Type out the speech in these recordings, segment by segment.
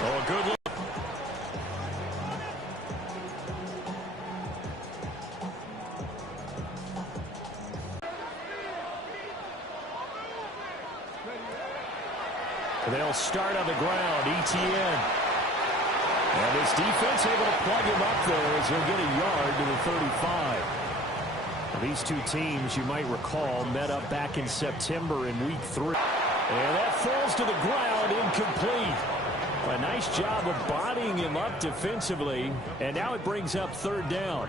Oh, good look. They'll start on the ground. ETN. And this defense able to plug him up there as he'll get a yard to the 35. These two teams, you might recall, met up back in September in Week 3. And that falls to the ground, incomplete. A nice job of bodying him up defensively, and now it brings up third down.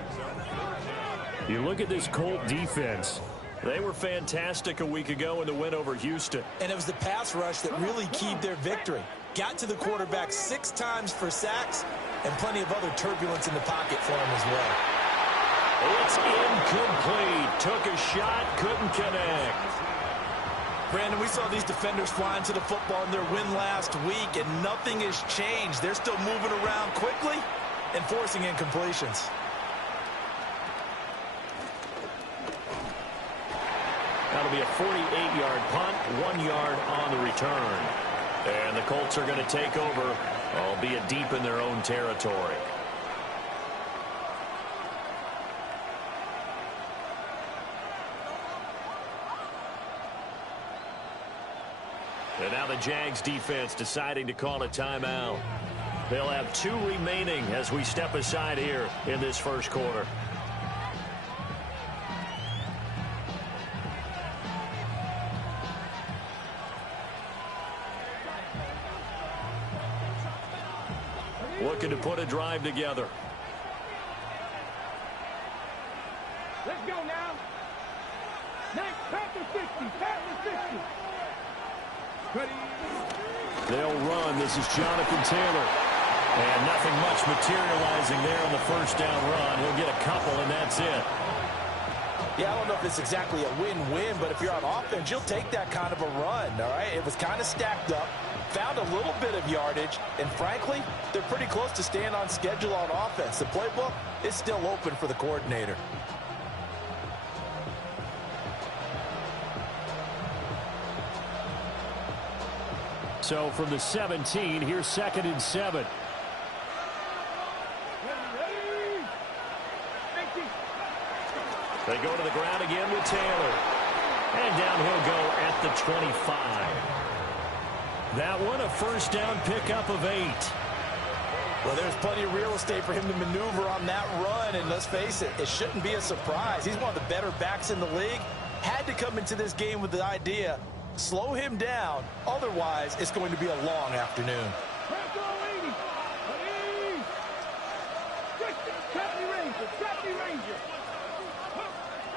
You look at this Colt defense. They were fantastic a week ago in the win over Houston. And it was the pass rush that really keyed their victory. Got to the quarterback 6 times for sacks and plenty of other turbulence in the pocket for him as well. It's incomplete. Took a shot, couldn't connect. Brandon, we saw these defenders flying to the football in their win last week, and nothing has changed. They're still moving around quickly and forcing incompletions. That'll be a 48-yard punt, 1 yard on the return. And the Colts are going to take over, albeit deep in their own territory. And now the Jags defense deciding to call a timeout. They'll have 2 remaining as we step aside here in this first quarter. Looking to put a drive together. Let's go now. Next, pass the 60, pass the 60. They'll run. This is Jonathan Taylor. And nothing much materializing there on the first down run. He'll get a couple, and that's it. Yeah, I don't know if it's exactly a win-win, but if you're on offense, you'll take that kind of a run, all right? It was kind of stacked up, found a little bit of yardage, and frankly, they're pretty close to staying on schedule on offense. The playbook is still open for the coordinator. So from the 17, here's 2nd and 7. They go to the ground again with Taylor. And down he'll go at the 25. That one, a first down pickup of 8. Well, there's plenty of real estate for him to maneuver on that run, and let's face it, it shouldn't be a surprise. He's one of the better backs in the league. Had to come into this game with the idea, slow him down, otherwise it's going to be a long afternoon.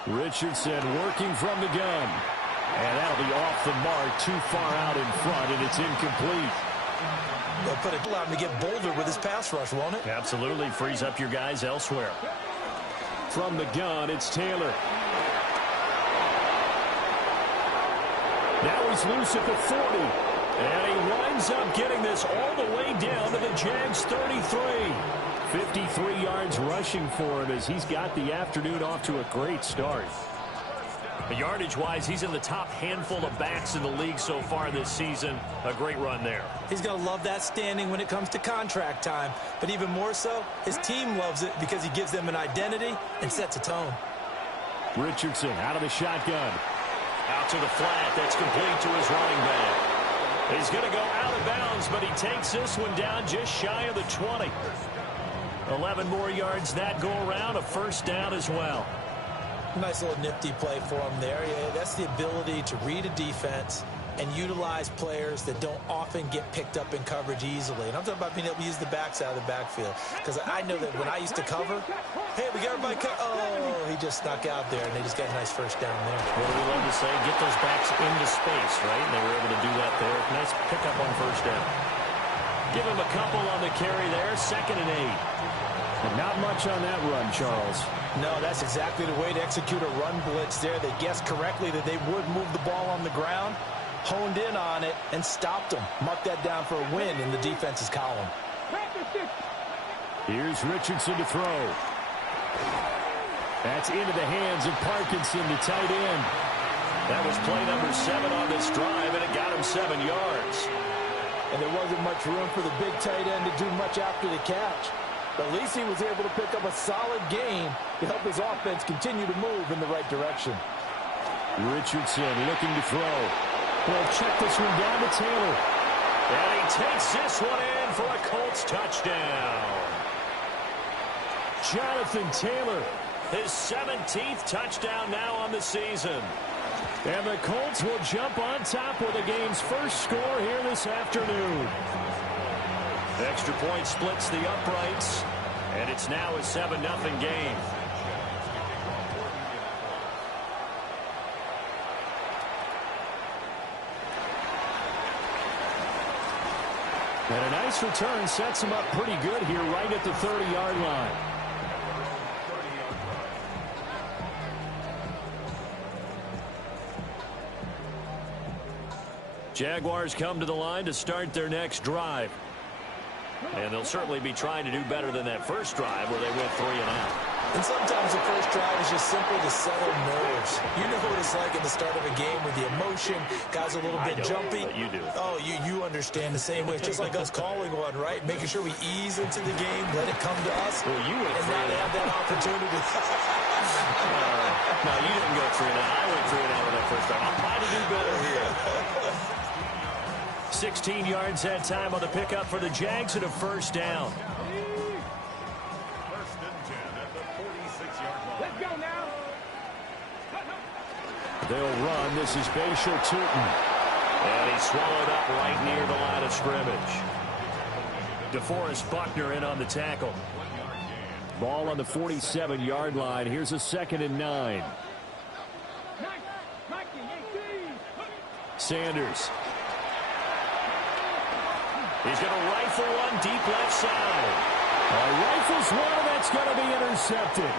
Richardson working from the gun. And that'll be off the mark, too far out in front, and it's incomplete. They'll put it allow him to get bolder with his pass rush, won't it? Absolutely. Frees up your guys elsewhere. From the gun, it's Taylor. Now he's loose at the 40. And he winds up getting this all the way down to the Jags 33. 53 yards rushing for him as he's got the afternoon off to a great start. Yardage-wise, he's in the top handful of backs in the league so far this season. A great run there. He's going to love that standing when it comes to contract time. But even more so, his team loves it because he gives them an identity and sets a tone. Richardson out of the shotgun. Out to the flat. That's complete to his running back. He's going to go out of bounds, but he takes this one down just shy of the 20. 11 more yards that go around. A first down as well. Nice little nifty play for him there. Yeah, that's the ability to read a defense and utilize players that don't often get picked up in coverage easily. And I'm talking about being able to use the backs out of the backfield. Because I know that when I used to cover, hey, we got everybody oh, he just snuck out there, and they just got a nice first down there. What do we love to say? Get those backs into space, right? And they were able to do that there. Nice pickup on first down. Give him a couple on the carry there. 2nd and 8. Not much on that run, Charles. No, that's exactly the way to execute a run blitz there. They guessed correctly that they would move the ball on the ground, honed in on it, and stopped them. Mark that down for a win in the defense's column. Here's Richardson to throw. That's into the hands of Parkinson, the tight end. That was play number 7 on this drive, and it got him 7 yards. and there wasn't much room for the big tight end to do much after the catch. But at least he was able to pick up a solid gain to help his offense continue to move in the right direction. Richardson looking to throw. Well, check this one down to Taylor. And he takes this one in for a Colts touchdown. Jonathan Taylor, his 17th touchdown now on the season. And the Colts will jump on top with the game's first score here this afternoon. Extra point splits the uprights, and it's now a 7-0 game. And a nice return sets him up pretty good here right at the 30-yard line. Jaguars come to the line to start their next drive. And they'll certainly be trying to do better than that first drive where they went 3 and out. And sometimes the first drive is just simple to settle nerves. You know what it's like at the start of a game with the emotion. Guys are a little bit jumpy. But you do. Oh, you understand the same way. It's just like us calling one, right? Making sure we ease into the game, let it come to us. Well, you went and now they have that opportunity. No, you didn't go 3 and out. I went 3 and out with that first drive. I'm trying to do better here. 16 yards that time on the pickup for the Jags and a first down. First and 10 at the 46-yard line. Let's go now. They'll run. This is Bashal Tootin. And he's swallowed up right near the line of scrimmage. DeForest Buckner in on the tackle. Ball on the 47-yard line. Here's a 2nd and 9. Sanders. He's going to rifle one deep left side. Rifles one, that's going to be intercepted.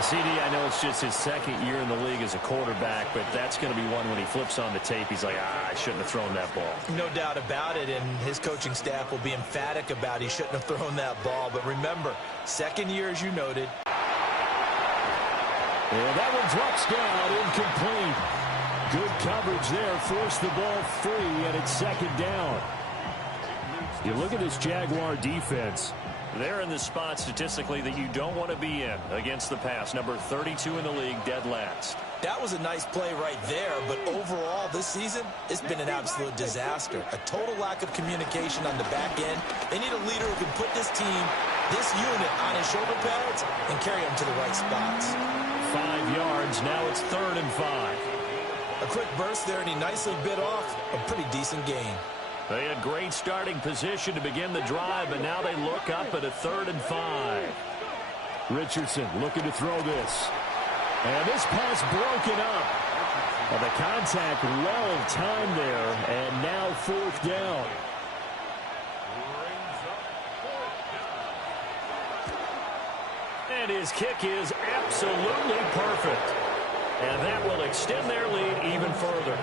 CD, I know it's just his 2nd year in the league as a quarterback, but that's going to be one when he flips on the tape. He's like, I shouldn't have thrown that ball. No doubt about it, and his coaching staff will be emphatic about he shouldn't have thrown that ball. But remember, 2nd year, as you noted. And that one drops down, incomplete. Good coverage there, forced the ball free, and it's 2nd down. You look at this Jaguar defense. They're in the spot statistically that you don't want to be in against the pass. Number 32 in the league, dead last. That was a nice play right there, but overall this season, it's been an absolute disaster. A total lack of communication on the back end. They need a leader who can put this team, this unit, on his shoulder pads and carry them to the right spots. 5 yards, now it's 3rd and 5. A quick burst there, and he nicely bit off a pretty decent gain. They had great starting position to begin the drive, but now they look up at a 3rd and 5. Richardson looking to throw this. And this pass broken up. And the contact well timed there, and now 4th down. And his kick is absolutely perfect. And that will extend their lead even further.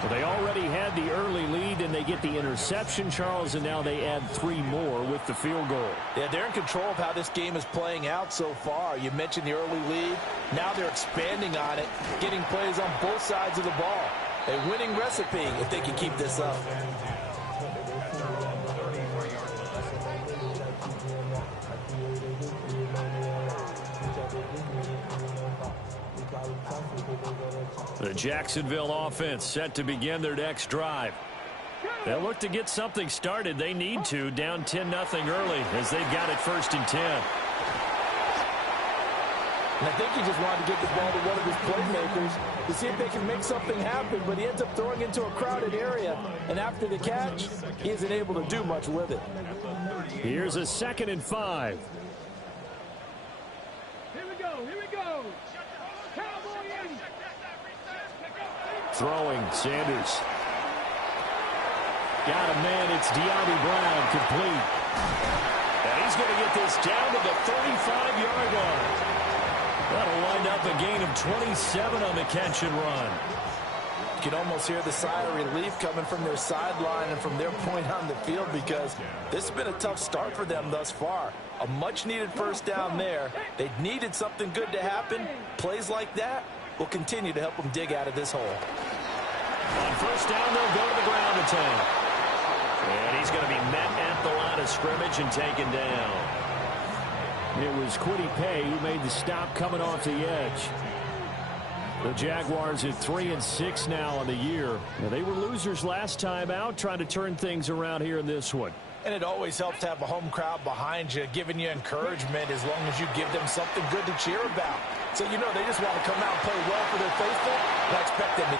Well, they already had the early lead, and they get the interception, Charles, and now they add 3 more with the field goal. Yeah, they're in control of how this game is playing out so far. You mentioned the early lead. Now they're expanding on it, getting plays on both sides of the ball. A winning recipe if they can keep this up. The Jacksonville offense set to begin their next drive. They'll look to get something started. They need to, down 10-0 early as they've got it 1st and 10. And I think he just wanted to get the ball to one of his playmakers to see if they can make something happen, but he ends up throwing into a crowded area, and after the catch, he isn't able to do much with it. Here's a 2nd and 5. Here we go. Cowboy in. Throwing, Sanders. Got a man, it's De'Ami Brown, complete. And he's going to get this down to the 35-yard line. That'll wind up a gain of 27 on the catch and run. You can almost hear the sigh of relief coming from their sideline and from their point on the field, because this has been a tough start for them thus far. A much-needed first down there. They needed something good to happen. Plays like that will continue to help them dig out of this hole. On first down, they'll go to the ground attack. And he's going to be met at the line of scrimmage and taken down. It was Kwity Paye who made the stop coming off the edge. The Jaguars at 3-6 now on the year. Now, they were losers last time out, trying to turn things around here in this one. And it always helps to have a home crowd behind you, giving you encouragement as long as you give them something good to cheer about. So, you know, they just want to come out and play well for their faithful, and I expect them to